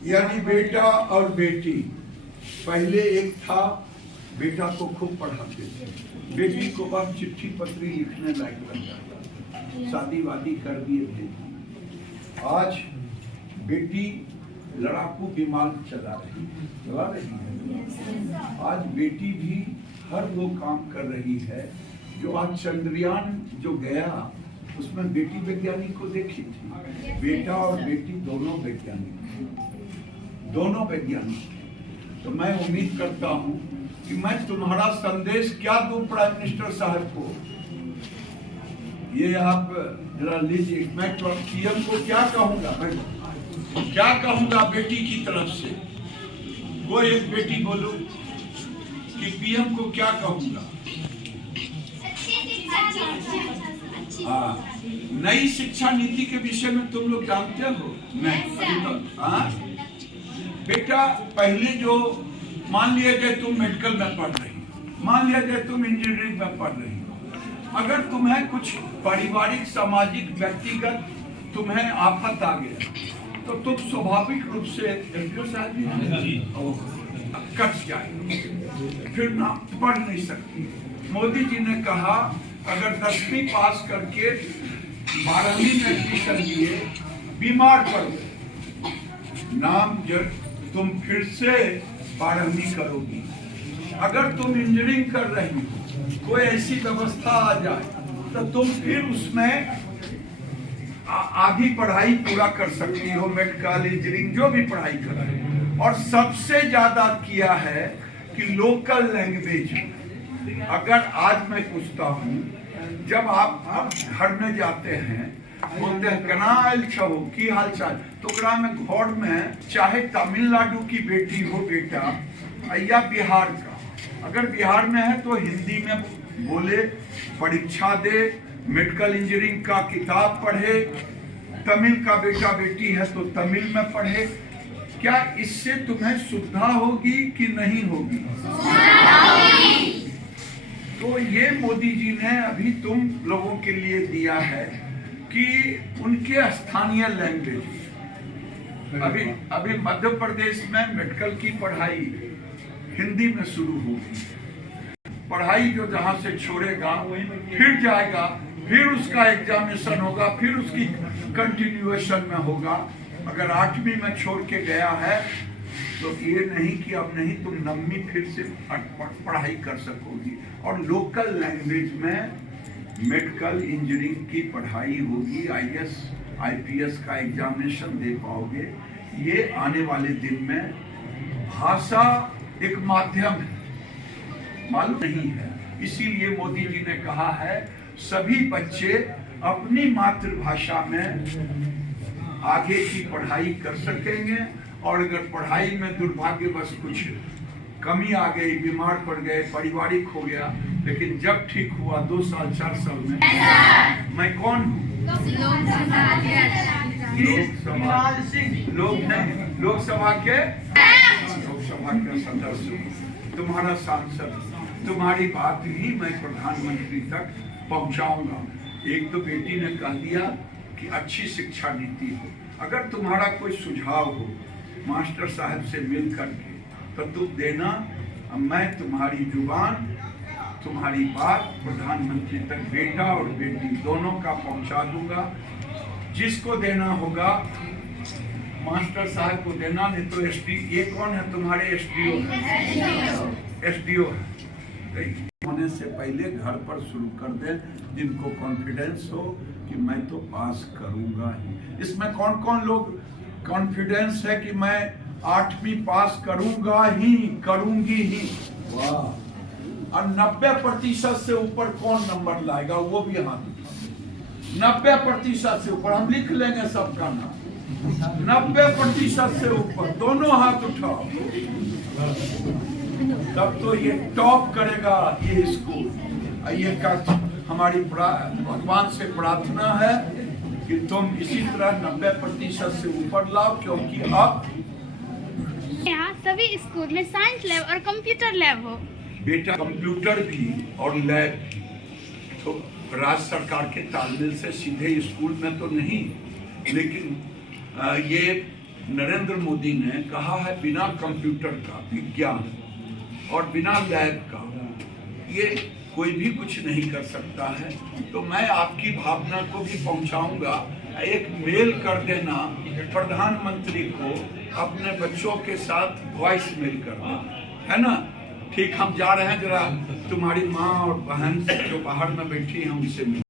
यानी बेटा और बेटी। पहले एक था, बेटा को खूब पढ़ाते थे, बेटी को बस चिट्ठी पत्री लिखने लायक बन जाता, शादी वादी कर दिए थे। आज बेटी लड़ाकू विमान चला रही है। आज बेटी भी हर वो काम कर रही है जो आज चंद्रयान जो गया उसमें बेटी वैज्ञानिक को देखी थी। बेटा और बेटी दोनों वैज्ञानिक। तो मैं उम्मीद करता हूं कि मैं तुम्हारा संदेश क्या दूं प्राइम मिनिस्टर साहब को। ये आप जरा लीजिए। मैं पीएम को क्या कहूंगा, मैं क्या कहूंगा बेटी की तरफ से। वो एक बेटी बोलो कि पीएम को क्या कहूंगा। नई शिक्षा नीति के विषय में तुम लोग जानते हो। नहीं बेटा, पहले जो मान लिया जाए तुम मेडिकल में पढ़ रही, मान लिया जाए तुम इंजीनियरिंग में पढ़ रही, अगर तुम्हें कुछ पारिवारिक सामाजिक व्यक्तिगत तुम्हें आफत आ गया तो तुम स्वाभाविक रूप से कट जाए, फिर ना पढ़ नहीं सकती। मोदी जी ने कहा अगर 10वीं पास करके 12वीं में एडमिशन लिए बीमार पड़ गए, नाम जब तुम फिर से 12वीं करोगी। अगर तुम इंजीनियरिंग कर रही हो, कोई ऐसी व्यवस्था आ जाए तो तुम फिर उसमें आधी पढ़ाई पूरा कर सकती हो, मेडिकल इंजीनियरिंग जो भी पढ़ाई कर रही हो। और सबसे ज्यादा किया है कि लोकल लैंग्वेज। अगर आज मैं पूछता हूँ, जब आप घर में जाते हैं बोलते हैं कनाल छो की हाल चाल, तो में घर में चाहे तमिलनाडु की बेटी हो बेटा या बिहार का, अगर बिहार में है तो हिंदी में बोले, परीक्षा दे, मेडिकल इंजीनियरिंग का किताब पढ़े, तमिल का बेटा बेटी है तो तमिल में पढ़े। क्या इससे तुम्हें सुविधा होगी कि नहीं होगी? तो ये मोदी जी ने अभी तुम लोगों के लिए दिया है कि उनके स्थानीय लैंग्वेज। अभी मध्य प्रदेश में मेडिकल की पढ़ाई हिंदी में शुरू होगी। पढ़ाई जो जहां से छोड़ेगा फिर जाएगा, फिर उसका एग्जामिनेशन होगा, फिर उसकी कंटिन्यूएशन में होगा। अगर 8वीं में छोड़ के गया है तो ये नहीं कि अब नहीं तुम 9वीं फिर से पढ़ाई कर सकोगी। और लोकल लैंग्वेज में मेडिकल इंजीनियरिंग की पढ़ाई होगी, IAS IPS का एग्जामिनेशन दे पाओगे। ये आने वाले दिन में भाषा एक माध्यम है, मालूम नहीं है। इसीलिए मोदी जी ने कहा है सभी बच्चे अपनी मातृभाषा में आगे की पढ़ाई कर सकेंगे। और अगर पढ़ाई में दुर्भाग्यवश कुछ कमी आ गई, बीमार पड़ गए, पारिवारिक हो गया, लेकिन जब ठीक हुआ 2 साल 4 साल में, मैं कौन हूँ? लोकसभा के सदस्य, तुम्हारा सांसद। तुम्हारी बात ही मैं प्रधानमंत्री तक पहुंचाऊंगा। एक तो बेटी ने कह दिया कि अच्छी शिक्षा नीति हो। अगर तुम्हारा कोई सुझाव हो मास्टर साहब से मिल करके तो तुम देना। मैं तुम्हारी जुबान, तुम्हारी बात प्रधानमंत्री तक बेटा और बेटी दोनों का पहुंचा दूंगा। जिसको देना होगा मास्टर साहब को देना, नहीं तो ये कौन है तुम्हारे SDO है। होने से पहले घर पर शुरू कर दें, जिनको कॉन्फिडेंस हो कि मैं तो पास करूंगा ही। इसमें कौन कौन लोग कॉन्फिडेंस है कि मैं 8वीं पास करूंगा ही, करूंगी ही? वाह। और 90% से ऊपर कौन नंबर लाएगा वो भी हाथ उठाओ। 90% से ऊपर हम लिख लेंगे सबका नाम। 90% से ऊपर दोनों हाथ उठाओ, तब तो ये टॉप करेगा ये स्कूल। ये हमारी भगवान से प्रार्थना है कि तुम इसी तरह 90% से ऊपर लाओ, क्योंकि अब यहाँ सभी स्कूल में साइंस लैब और कंप्यूटर लैब हो। बेटा कंप्यूटर भी और लैब तो राज्य सरकार के तालमेल से सीधे स्कूल में तो नहीं, लेकिन ये नरेंद्र मोदी ने कहा है बिना कंप्यूटर का विज्ञान और बिना लैब का ये कोई भी कुछ नहीं कर सकता है। तो मैं आपकी भावना को भी पहुंचाऊंगा, एक मेल कर देना प्रधानमंत्री को, अपने बच्चों के साथ वॉइस मेल करना, है ना। ठीक, हम जा रहे हैं, जरा तुम्हारी माँ और बहन जो बाहर में बैठी हैं उनसे मिल